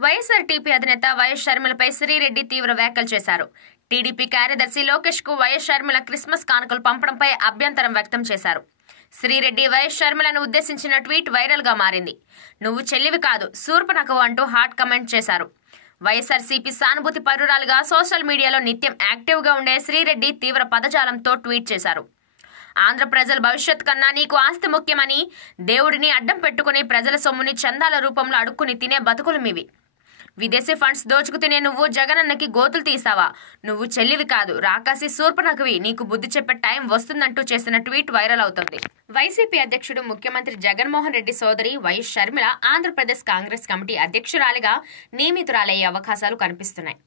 YSRTP అధినేత YS షర్మిలపై Sri Reddy తీవ్ర వ్యాఖ్యలు చేశారు. టీడీపీ కార్యదర్శి లోకేష్ కు వైఎస్ షర్మిల క్రిస్మస్ కానుకలు పంపడంపై అభ్యంతరం వ్యక్తం చేశారు. శ్రీరెడ్డి వైఎస్ షర్మిలను ఉద్దేశించిన ట్వీట్ వైరల్ గా మారింది. "నువ్వు చెల్లివి కాదు, శూర్పణఖవు" అంటూ హాట్ కమెంట్ చేశారు. వైఎస్ఆర్సీపీ సానుభూతి పరురాలుగా సోషల్ మీడియాలో నిత్యం యాక్టివ్ గా ఉండే శ్రీరెడ్డి తీవ్ర పదజాలంతో ట్వీట్ చేశారు. "ఆంధ్ర ప్రజల భవిష్యత్ కన్నా నీకు ఆస్తి ముఖ్యమని, దేవుడిని అడ్డం పెట్టుకుని ప్రజల సొమ్ముని చందాల రూపంలో అడుక్కుని తినే బతుకులు మీవి. విదేశీ ఫండ్స్ దోచుకు తినే నువ్వు జగనన్నకి గోతులు తీసావా? నువ్వు చెల్లివి కాదు, రాకాసి శూర్పణఖవి, నీకు బుద్ధి చెప్పే టైం వస్తుందంటూ చేసిన ట్వీట్ వైరల్ అవుతోంది. వైసీపీ అధ్యక్షుడు ముఖ్యమంత్రి జగన్మోహన్ రెడ్డి సోదరి వైఎస్ షర్మిల ఆంధ్రప్రదేశ్ కాంగ్రెస్ కమిటీ అధ్యక్షురాలిగా నియమితురాలయ్యే అవకాశాలు కనిపిస్తున్నాయి.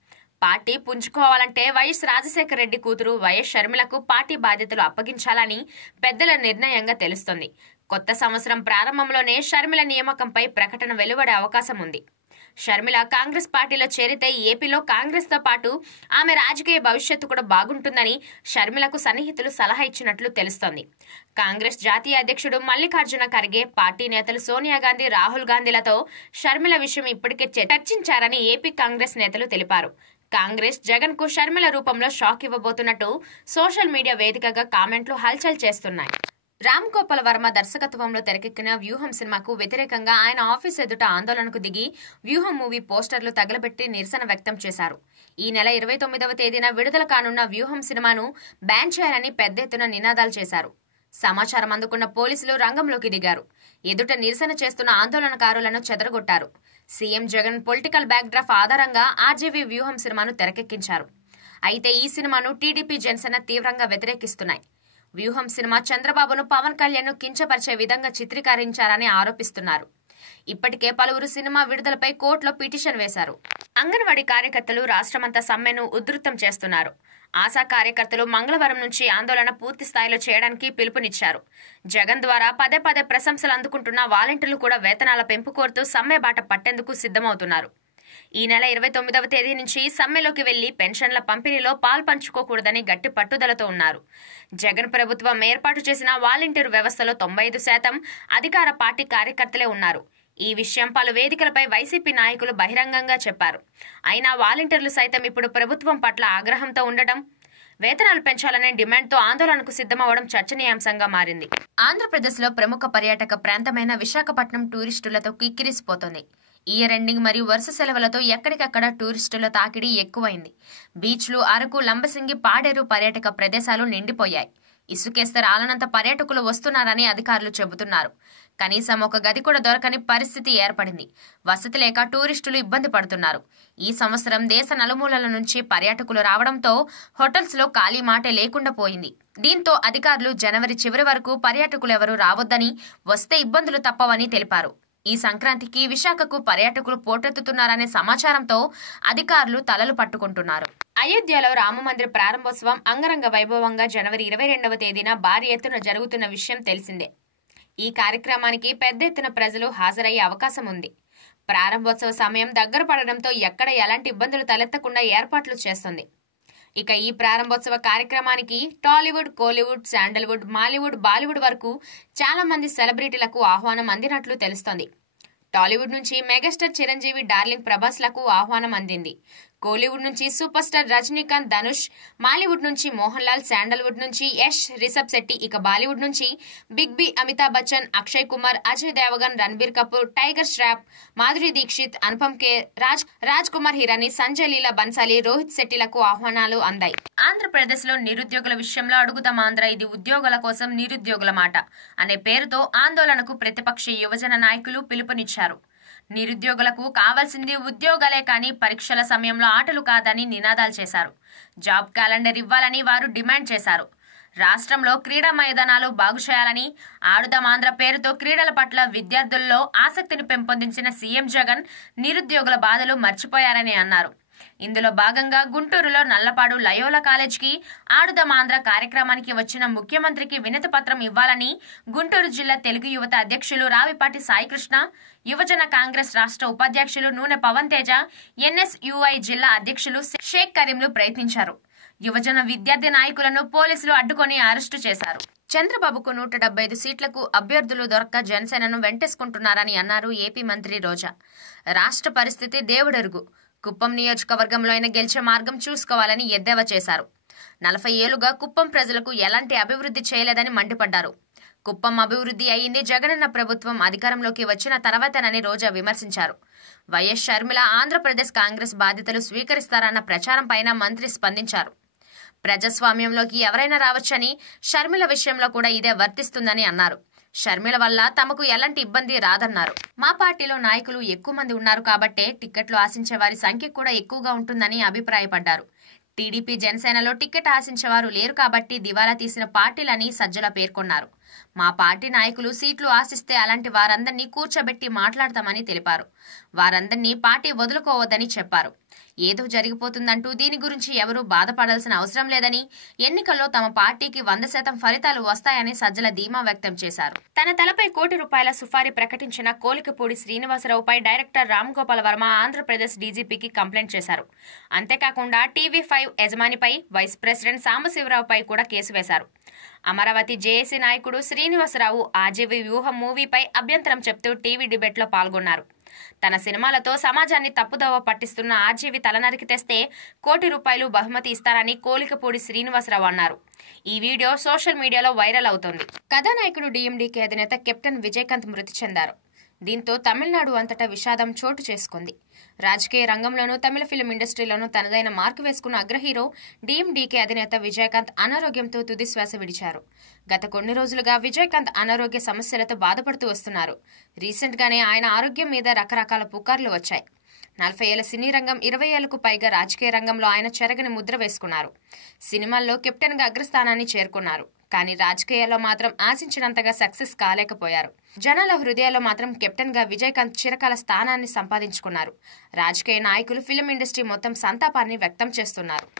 పార్టీ పుంజుకోవాలంటే వైఎస్ రాజశేఖర రెడ్డి కూతురు వైఎస్ షర్మిలకు పార్టీ బాధ్యతలు అప్పగించాలని పెద్దల నిర్ణయంగా తెలుస్తోంది. కొత్త సంవత్సరం ప్రారంభంలోనే షర్మిల నియామకంపై ప్రకటన వెలువడే అవకాశం ఉంది. షర్మిల కాంగ్రెస్ పార్టీలో చేరితే ఏపీలో కాంగ్రెస్ తో పాటు ఆమె రాజకీయ భవిష్యత్తు కూడా బాగుంటుందని షర్మిలకు సన్నిహితులు సలహా ఇచ్చినట్లు తెలుస్తోంది. కాంగ్రెస్ జాతీయ అధ్యక్షుడు మల్లికార్జున ఖర్గే, పార్టీ నేతలు సోనియా గాంధీ, రాహుల్ గాంధీలతో షర్మిల విషయం ఇప్పటికే చర్చించారని ఏపీ కాంగ్రెస్ నేతలు తెలిపారు. కాంగ్రెస్ జగన్ కు షర్మిల రూపంలో షాక్ ఇవ్వబోతున్నట్టు సోషల్ మీడియా వేదికగా కామెంట్లు హల్చల్ చేస్తున్నాయి. రామ్ గోపాల్ వర్మ దర్శకత్వంలో తెరకెక్కిన వ్యూహం సినిమాకు వ్యతిరేకంగా ఆయన ఆఫీస్ ఎదుట ఆందోళనకు దిగి వ్యూహం మూవీ పోస్టర్లు తగలబెట్టి నిరసన వ్యక్తం చేశారు. ఈ నెల 29వ తేదీన విడుదల కానున్న వ్యూహం సినిమాను బ్యాన్ చేయాలని పెద్ద ఎత్తున నినాదాలు చేశారు. సమాచారం అందుకున్న పోలీసులు రంగంలోకి దిగారు. ఎదుట నిరసన చేస్తున్న ఆందోళనకారులను చెదరగొట్టారు. సీఎం జగన్ పొలిటికల్ బ్యాక్డ్రాప్ ఆధారంగా ఆర్జీవీ వ్యూహం సినిమాను తెరకెక్కించారు. అయితే ఈ సినిమాను టీడీపీ, జనసేన తీవ్రంగా వ్యతిరేకిస్తున్నాయి. వ్యూహం సినిమా చంద్రబాబును, పవన్ కళ్యాణ్ ను కించపరిచే విధంగా చిత్రీకరించారని ఆరోపిస్తున్నారు. ఇప్పటికే పలువురు సినిమా విడుదలపై కోర్టులో పిటిషన్ వేశారు. అంగన్వాడీ కార్యకర్తలు రాష్ట్రమంతా సమ్మెను ఉధృతం చేస్తున్నారు. ఆశా కార్యకర్తలు మంగళవారం నుంచి ఆందోళన పూర్తి స్థాయిలో చేయడానికి పిలుపునిచ్చారు. జగన్ ద్వారా పదే పదే ప్రశంసలు అందుకుంటున్న వాలంటీర్లు కూడా వేతనాల పెంపు కోరుతూ సమ్మె బాట పట్టేందుకు సిద్ధమవుతున్నారు. ఈ నెల 29వ తేదీ నుంచి సమ్మెలోకి వెళ్లి పెన్షన్ల పంపిణీలో పాల్పంచుకోకూడదని గట్టి పట్టుదలతో ఉన్నారు. జగన్ ప్రభుత్వం ఏర్పాటు చేసిన వాలంటీర్ వ్యవస్థలో 95% అధికార పార్టీ కార్యకర్తలే ఉన్నారు. ఈ విషయం పలు వేదికలపై వైసీపీ నాయకులు బహిరంగంగా చెప్పారు. అయినా వాలంటీర్లు సైతం ఇప్పుడు ప్రభుత్వం పట్ల ఆగ్రహంతో ఉండడం, వేతనాలు పెంచాలనే డిమాండ్తో ఆందోళనకు సిద్ధమవడం చర్చనీయాంశంగా మారింది. ఆంధ్రప్రదేశ్లో ప్రముఖ పర్యాటక ప్రాంతమైన విశాఖపట్నం టూరిస్టులతో కిక్కిరిసిపోతోంది. ఇయర్ ఎండింగ్ మరియు వరుస సెలవులతో ఎక్కడికక్కడ టూరిస్టుల తాకిడి ఎక్కువైంది. బీచ్లు, అరకు, లంబసింగి, పాడేరు పర్యాటక ప్రదేశాలు నిండిపోయాయి. ఇసుకేస్తే రాలనంత పర్యాటకులు వస్తున్నారని అధికారులు చెబుతున్నారు. కనీసం ఒక గది కూడా దొరకని పరిస్థితి ఏర్పడింది. వసతి లేక టూరిస్టులు ఇబ్బంది పడుతున్నారు. ఈ సంవత్సరం దేశ నలుమూలల నుంచి పర్యాటకులు రావడంతో హోటల్స్ లో ఖాళీ మాటే లేకుండా పోయింది. దీంతో అధికారులు జనవరి చివరి వరకు పర్యాటకులెవరూ రావద్దని, వస్తే ఇబ్బందులు తప్పవని తెలిపారు. ఈ సంక్రాంతికి విశాఖకు పర్యాటకులు పోటెత్తుతున్నారనే సమాచారంతో అధికారులు తలలు పట్టుకుంటున్నారు. అయోధ్యలో రామమందిర ప్రారంభోత్సవం అంగరంగ వైభవంగా జనవరి 22వ తేదీన భారీ ఎత్తున జరుగుతున్న విషయం తెలిసిందే. ఈ కార్యక్రమానికి పెద్ద ఎత్తున ప్రజలు హాజరయ్యే అవకాశం ఉంది. ప్రారంభోత్సవ సమయం దగ్గర పడడంతో ఎక్కడ ఎలాంటి ఇబ్బందులు తలెత్తకుండా ఏర్పాట్లు చేస్తుంది. ఇక ఈ ప్రారంభోత్సవ కార్యక్రమానికి టాలీవుడ్, కోలీవుడ్, శాండల్వుడ్, మాలీవుడ్, బాలీవుడ్ వరకు చాలా మంది సెలబ్రిటీలకు ఆహ్వానం అందినట్లు తెలుస్తోంది. టాలీవుడ్ నుంచి మెగాస్టార్ చిరంజీవి, డార్లింగ్ ప్రభాస్ లకు ఆహ్వానం అందింది. కోలీవుడ్ నుంచి సూపర్ స్టార్ రజనీకాంత్, ధనుష్, మాలీవుడ్ నుంచి మోహన్ లాల్, శాండల్వుడ్ నుంచి యష్, రిషబ్ శెట్టి, ఇక బాలీవుడ్ నుంచి బిగ్ బి, అమితాబ్ బచ్చన్, అక్షయ్ కుమార్, అజయ్ దేవగన్, రణబీర్ కపూర్, టైగర్ ష్రాఫ్, మాధురి దీక్షిత్, అనుపమ్ ఖేర్, రాజ్ కుమార్ హిరానీ, సంజయ్ లీలా బన్సాలి, రోహిత్ శెట్టిలకు ఆహ్వానాలు అందాయి. ఆంధ్రప్రదేశ్ లో నిరుద్యోగుల విషయంలో అడుగుతాం ఆంధ్ర, ఇది ఉద్యోగుల కోసం నిరుద్యోగుల మాట అనే పేరుతో ఆందోళనకు ప్రతిపక్ష యువజన నాయకులు పిలుపునిచ్చారు. నిరుద్యోగులకు కావాల్సింది ఉద్యోగాలే కానీ పరీక్షల సమయంలో ఆటలు కాదని నినాదాలు చేశారు. జాబ్ క్యాలెండర్ ఇవ్వాలని వారు డిమాండ్ చేశారు. రాష్ట్రంలో క్రీడా మైదానాలు బాగు చేయాలని, ఆడుదాం ఆంధ్ర పేరుతో క్రీడల పట్ల విద్యార్థుల్లో ఆసక్తిని పెంపొందించిన సీఎం జగన్ నిరుద్యోగుల బాధలు మర్చిపోయారని అన్నారు. ఇందులో భాగంగా గుంటూరులో నల్లపాడు లయోలా కాలేజ్కి ఆడుదాం ఆంధ్ర కార్యక్రమానికి వచ్చిన ముఖ్యమంత్రికి వినతి పత్రం ఇవ్వాలని గుంటూరు జిల్లా తెలుగు యువత అధ్యక్షులు రావిపాటి సాయికృష్ణ, యువజన కాంగ్రెస్ రాష్ట్ర ఉపాధ్యక్షులు నూనె పవన్ తేజ, ఎన్ఎస్యుఐ జిల్లా అధ్యక్షులు షేక్ కరీంలు ప్రయత్నించారు. యువజన విద్యార్థి నాయకులను పోలీసులు అడ్డుకొని అరెస్టు చేశారు. చంద్రబాబుకు 175 సీట్లకు అభ్యర్థులు దొరక్క జనసేనను వెంటేసుకుంటున్నారని అన్నారు ఏపీ మంత్రి రోజా. రాష్ట్ర పరిస్థితి దేవుడెరుగు. కుప్పం నియోజకవర్గంలో అయినా గెలిచే మార్గం చూసుకోవాలని ఎద్దేవా చేశారు. 40 ఏళ్లుగా కుప్పం ప్రజలకు ఎలాంటి అభివృద్ధి చేయలేదని మండిపడ్డారు. కుప్పం అభివృద్ధి అయింది జగనన్న ప్రభుత్వం అధికారంలోకి వచ్చిన తర్వాతనని రోజా విమర్శించారు. వైఎస్ షర్మిల ఆంధ్రప్రదేశ్ కాంగ్రెస్ బాధ్యతలు స్వీకరిస్తారన్న ప్రచారం పైన మంత్రి స్పందించారు. ప్రజాస్వామ్యంలోకి ఎవరైనా రావచ్చని, షర్మిల విషయంలో కూడా ఇదే వర్తిస్తుందని అన్నారు. షర్మిల వల్ల తమకు ఎలాంటి ఇబ్బంది రాదన్నారు. మా పార్టీలో నాయకులు ఎక్కువ మంది ఉన్నారు కాబట్టే టిక్కెట్లు ఆశించే వారి సంఖ్య కూడా ఎక్కువగా ఉంటుందని అభిప్రాయపడ్డారు. టీడీపీ జనసేనలో టికెట్ ఆశించేవారు లేరు కాబట్టి దివాలా తీసిన పార్టీలని సజ్జల పేర్కొన్నారు. మా పార్టీ నాయకులు సీట్లు ఆశిస్తే అలాంటి వారందరినీ కూర్చోబెట్టి మాట్లాడతామని తెలిపారు. వారందరినీ పార్టీ వదులుకోవద్దని చెప్పారు. ఏదో జరిగిపోతుందంటూ దీని గురించి ఎవరూ బాధపడాల్సిన అవసరం లేదని, ఎన్నికల్లో తమ పార్టీకి 100% ఫలితాలు వస్తాయని సజ్జల ధీమా వ్యక్తం చేశారు. తన తలపై ₹1 సుపారీ ప్రకటించిన కోలికపూడి శ్రీనివాసరావుపై డైరెక్టర్ రామ్ గోపాల్ వర్మ ఆంధ్రప్రదేశ్ డీజీపీకి కంప్లైంట్ చేశారు. అంతేకాకుండా టీవీ5 యజమానిపై, వైస్ ప్రెసిడెంట్ సాంబశివరావుపై కూడా కేసు వేశారు. అమరావతి జేఏసీ నాయకుడు శ్రీనివాసరావు ఆర్జీవీ వ్యూహం మూవీపై అభ్యంతరం చెప్తూ టీవీ డిబేట్లో పాల్గొన్నారు. తన సినిమాలతో సమాజాన్ని తప్పుదోవ పట్టిస్తున్న ఆర్జీవీ తలనరికి తెస్తే ₹1 బహుమతి ఇస్తారని కోలికపూడి శ్రీనివాసరావు అన్నారు. ఈ వీడియో సోషల్ మీడియాలో వైరల్ అవుతోంది. కథానాయకుడు డీఎండీకే అధినేత కెప్టెన్ విజయకాంత్ మృతి చెందారు. దీంతో తమిళనాడు అంతటా విషాదం చోటు చేసుకుంది. రాజకీయ రంగంలోనూ, తమిళ ఫిలిం ఇండస్ట్రీలోనూ తనదైన మార్కు వేసుకున్న అగ్రహీరో డీఎండీకే అధినేత విజయకాంత్ అనారోగ్యంతో తుదిశ్వాస విడిచారు. గత కొన్ని రోజులుగా విజయకాంత్ అనారోగ్య సమస్యలతో బాధపడుతూ వస్తున్నారు. రీసెంట్ గానే ఆయన ఆరోగ్యం మీద రకరకాల పుకార్లు వచ్చాయి. 40 ఏళ్ల సినీ రంగం, 20 ఏళ్లకు పైగా రాజకీయ రంగంలో ఆయన చెరగని ముద్ర వేసుకున్నారు. సినిమాల్లో కెప్టెన్ గా అగ్రస్థానాన్ని చేరుకున్నారు. కానీ రాజకీయాల్లో మాత్రం ఆశించినంతగా సక్సెస్ కాలేకపోయారు. జనాల హృదయాల్లో మాత్రం కెప్టెన్ గా విజయకాంత్ చిరకాల స్థానాన్ని సంపాదించుకున్నారు. రాజకీయ నాయకులు, ఫిలిం ఇండస్ట్రీ మొత్తం సంతాపాన్ని వ్యక్తం చేస్తున్నారు.